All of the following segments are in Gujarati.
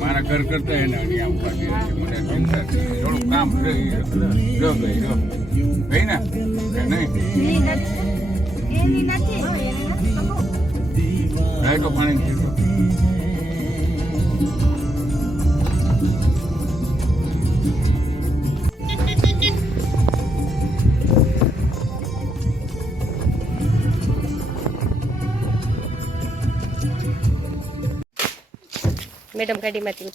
મારા ઘર કરતા એને અહીંયા ઉભા મને ચિંતા થોડું કામ ગઈ ને નહીં લાઈટો પાણી મેડમ ગાડીમાંથી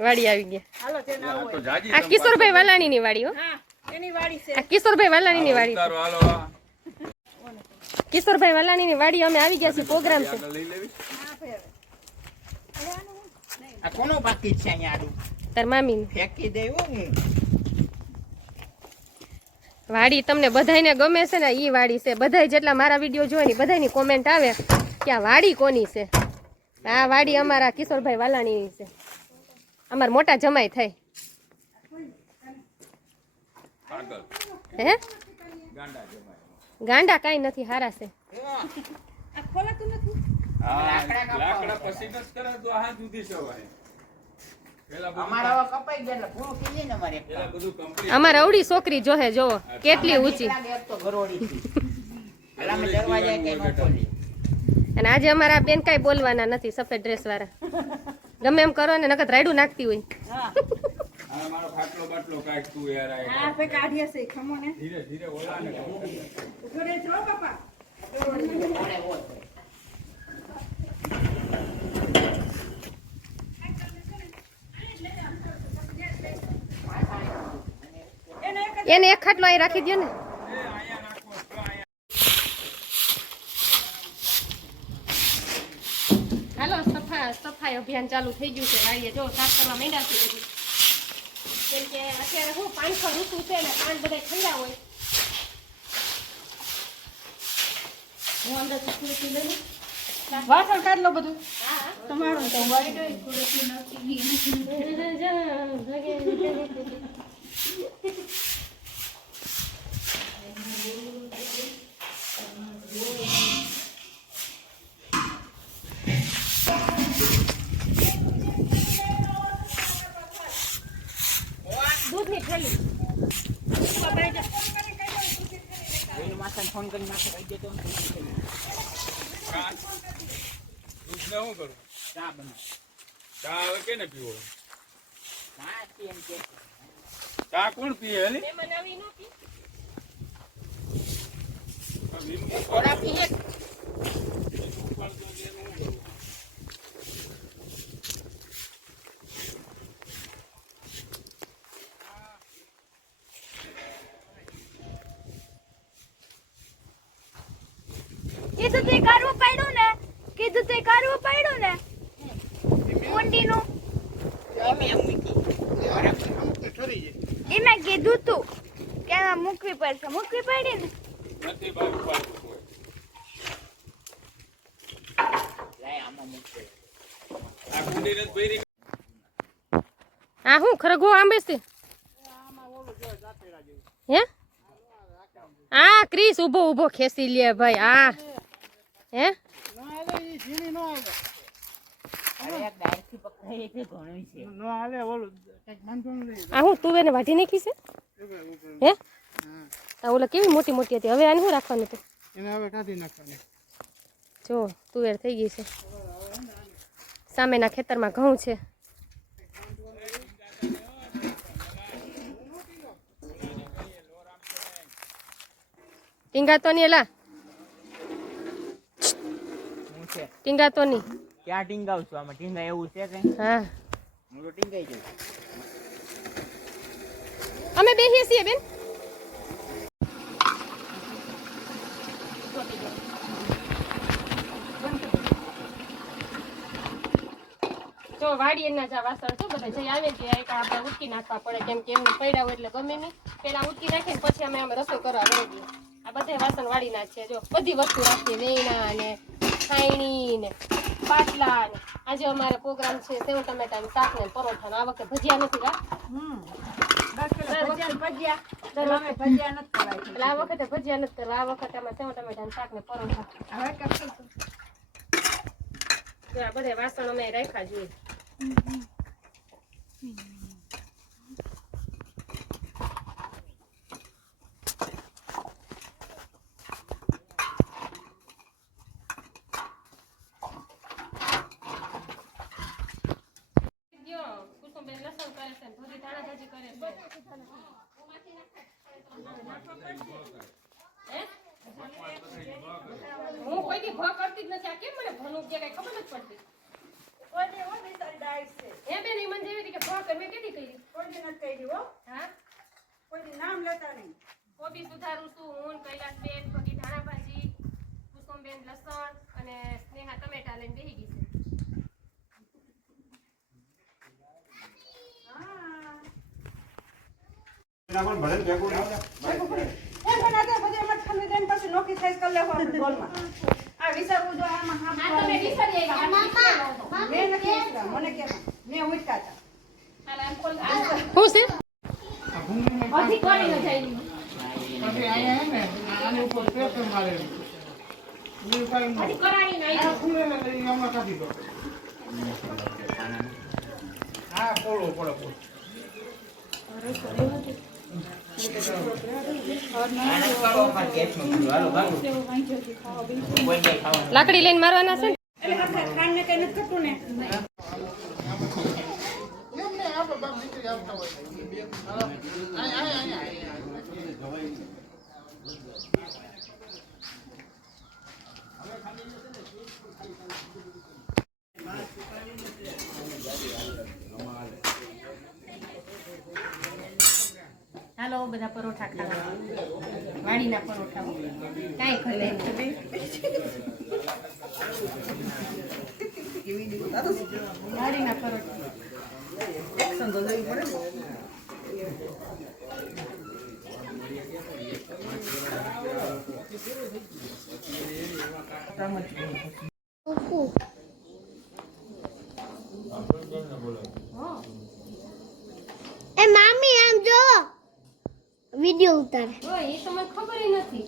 વાડી આવી ગયા આ કિશોરભાઈ વાલાણી ની વાડી હો આ કિશોરભાઈ વાલાણી ની વાડી કિશોરભાઈ વાલાણી ની વાડી અમે આવી ગયા છીએ પ્રોગ્રામ છે આ કોનો બાકી છે અહીંયા આડું તાર મામી ફેંકી દેવું વાડી તમને બધાયને ગમે છે ને ઈ વાડી છે બધાય જેટલા મારા વિડીયો જોવે ને બધાયની કોમેન્ટ આવે કે આ વાડી કોની છે આ વાડી અમારા કિશોરભાઈ વાલાણીની છે અમાર મોટા જમાઈ થાય હે ગાંડા કાઈ નથી હારા છે અમારે અવડી છોકરી જોહે જોવો કેટલી ઊંચી અને આજે અમારા બેન કઈ બોલવાના નથી સફેદ ડ્રેસ વાળા ગમે એમ કરો ને નકર રાયડું નાખતી હોય મારો ખાટલો બાટલો કાઢ તું યાર આ પે કાઢીએ છે ખમો ને ધીરે ધીરે ઓલા ને ઉભો રે જો બાપા એને એક ખાટલો અહીં રાખી દો ને હાલો સફાઈ અભિયાન ચાલુ થઈ ગયું છે વાડીએ જો સાફ કરવા માંડ્યા છે બધું કેમ કે અત્યારે હું પાંચસો ઋતુ છે ને પાન બધા ઠંડા હોય હું અંદર ખુરશી લઈ વાસણ કાઢ લો બધું તમારું તો દૂધની થેલી ફોન કરી નાખે કહી દેતો દૂધ ને શું કરું ચા બનાવ ચા હવે કેને પીવો ચા કેમ કે ચા કોણ પીએ હલી મહેમાન આવી ન પી થોડા પીએ કીધું તે કરવું પડ્યું ને ઊંડીનું એમાં કીધું તું કે આમાં મૂકવી પડશે મૂકવી પડી ને નથી બાબુ પાડતું હોય લાય આમાં મૂકે આ કુંડી ને ભરી આ હું ખરગો આંબે છે હે આ ક્રિસ ઉભો ઉભો ખેસી લે ભાઈ આ હે આ હું તું એને વાઢી નાખી છે હે આ ઓલા કેવી મોટી મોટી હતી હવે આને શું રાખવાનું હતું એને હવે કાઢી નાખવાની જો તુવેર થઈ ગઈ છે સામેના ખેતરમાં ઘઉં છે ટીંગા તો નહીં એલા ટીંગા તો નહીં ક્યાં ટીંગાવ છું આમાં ટીંગા એવું છે કઈ હા હું તો ટીંગાઈ જઉં અમે બેહીએ છીએ બેન જો વાડીએ ના જા વાસણ છો બધા જઈ આવે કે એક આપણે ઉટકી નાખવા પડે કેમ કે એમને પડ્યા હોય એટલે ગમે નહીં પેલા ઉટકી નાખીને પછી અમે રસોઈ કરવા વળગીએ આ બધા વાસણ વાડી ના છે જો બધી વસ્તુ રાખીએ વેણા ને ખાયણી ને પાટલા ને આજે અમારે પ્રોગ્રામ છે સેવ ટમેટાનું શાક ને પરોઠા. આ વખતે ભજીયા નથી કા? એટલે આ વખતે ભજીયા નથી કરવા. આ વખતે અમે સેવ ટમેટાનું શાક ને પરોઠા. તો આ બધા વાસણ અમે રાખ્યા જોઈએ. કુસુમબેન લસણ કરે છે, ભૂરી ધાણા ભાજી કરે છે. હું કોઈ દી ભ કરતી જ નથી. આ કેમ મને ભનું કે કઈ ખબર નથી પડતી. એ બેન ઈ મને જેવી હતી કે ભ કર મેં કેદી કરી? હા નામ લેતા નહીં. કોબી સુધારું છું હું, કૈલાસબેન ભગી ધાણા ભાજી, કુસુમબેન લસણ અને સ્નેહા ટમેટા લઈને બેહી ગઈ છે. શું છે? અધી કરી ન જાય. અધી કરાણી નહીં. હા પોળો પોળો પોળો લાકડી લઈને મારવાના છે. હાલો બધા પરોઠા ખાવા. વાડીના પરોઠા કાંઈ ખરે વાડીના પરોઠા. એક્શન તો જોઈ પડે. એ મામી આમ જો વિડિયો ઉતારે. એ તો મને ખબર નથી.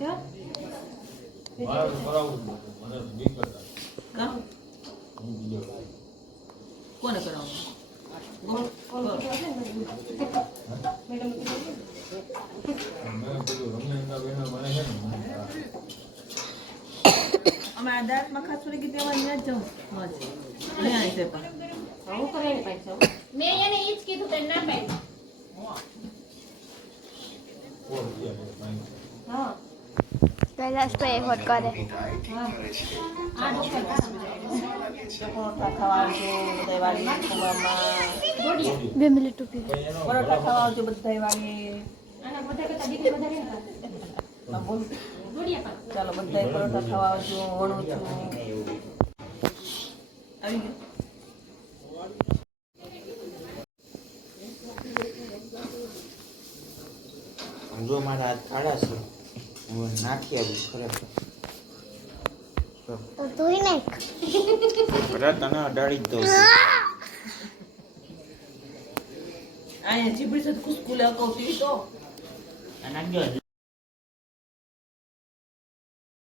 જો કોને કરાવું? અમે આ દાંતમાં ખાસું ગીત એમાં ન જાઉં અહીંયા છે પણ હું કરે ને પાછો મેં એને ઈ જ કીધું કે ના પાડી. હા કૈલાસ તો એ હોટ કરે. આ ડોક્ટર પરોઠા ખાવા આવજો બધા વાળી ખવામાં. 2 મિનિટ ઉભી રહે. પરોઠા ખાવા આવજો બધા વાળી. આના બધા કરતા દીકરી વધારે ને બોલ દોડિયા પાક. ચાલો બધા પરોઠા ખાવા આવજો. વણું છું આવી ગયું. જો મારા હાથ કાળા છે, હું નાખી આવું ખરેખર. તો ધોઈ નાખ. બરાબર તને અડાડી જ દઉં છું. અહીંયા ચીપડી સાથે કુસ્કુલે અકાવતી તો આ નાખજો.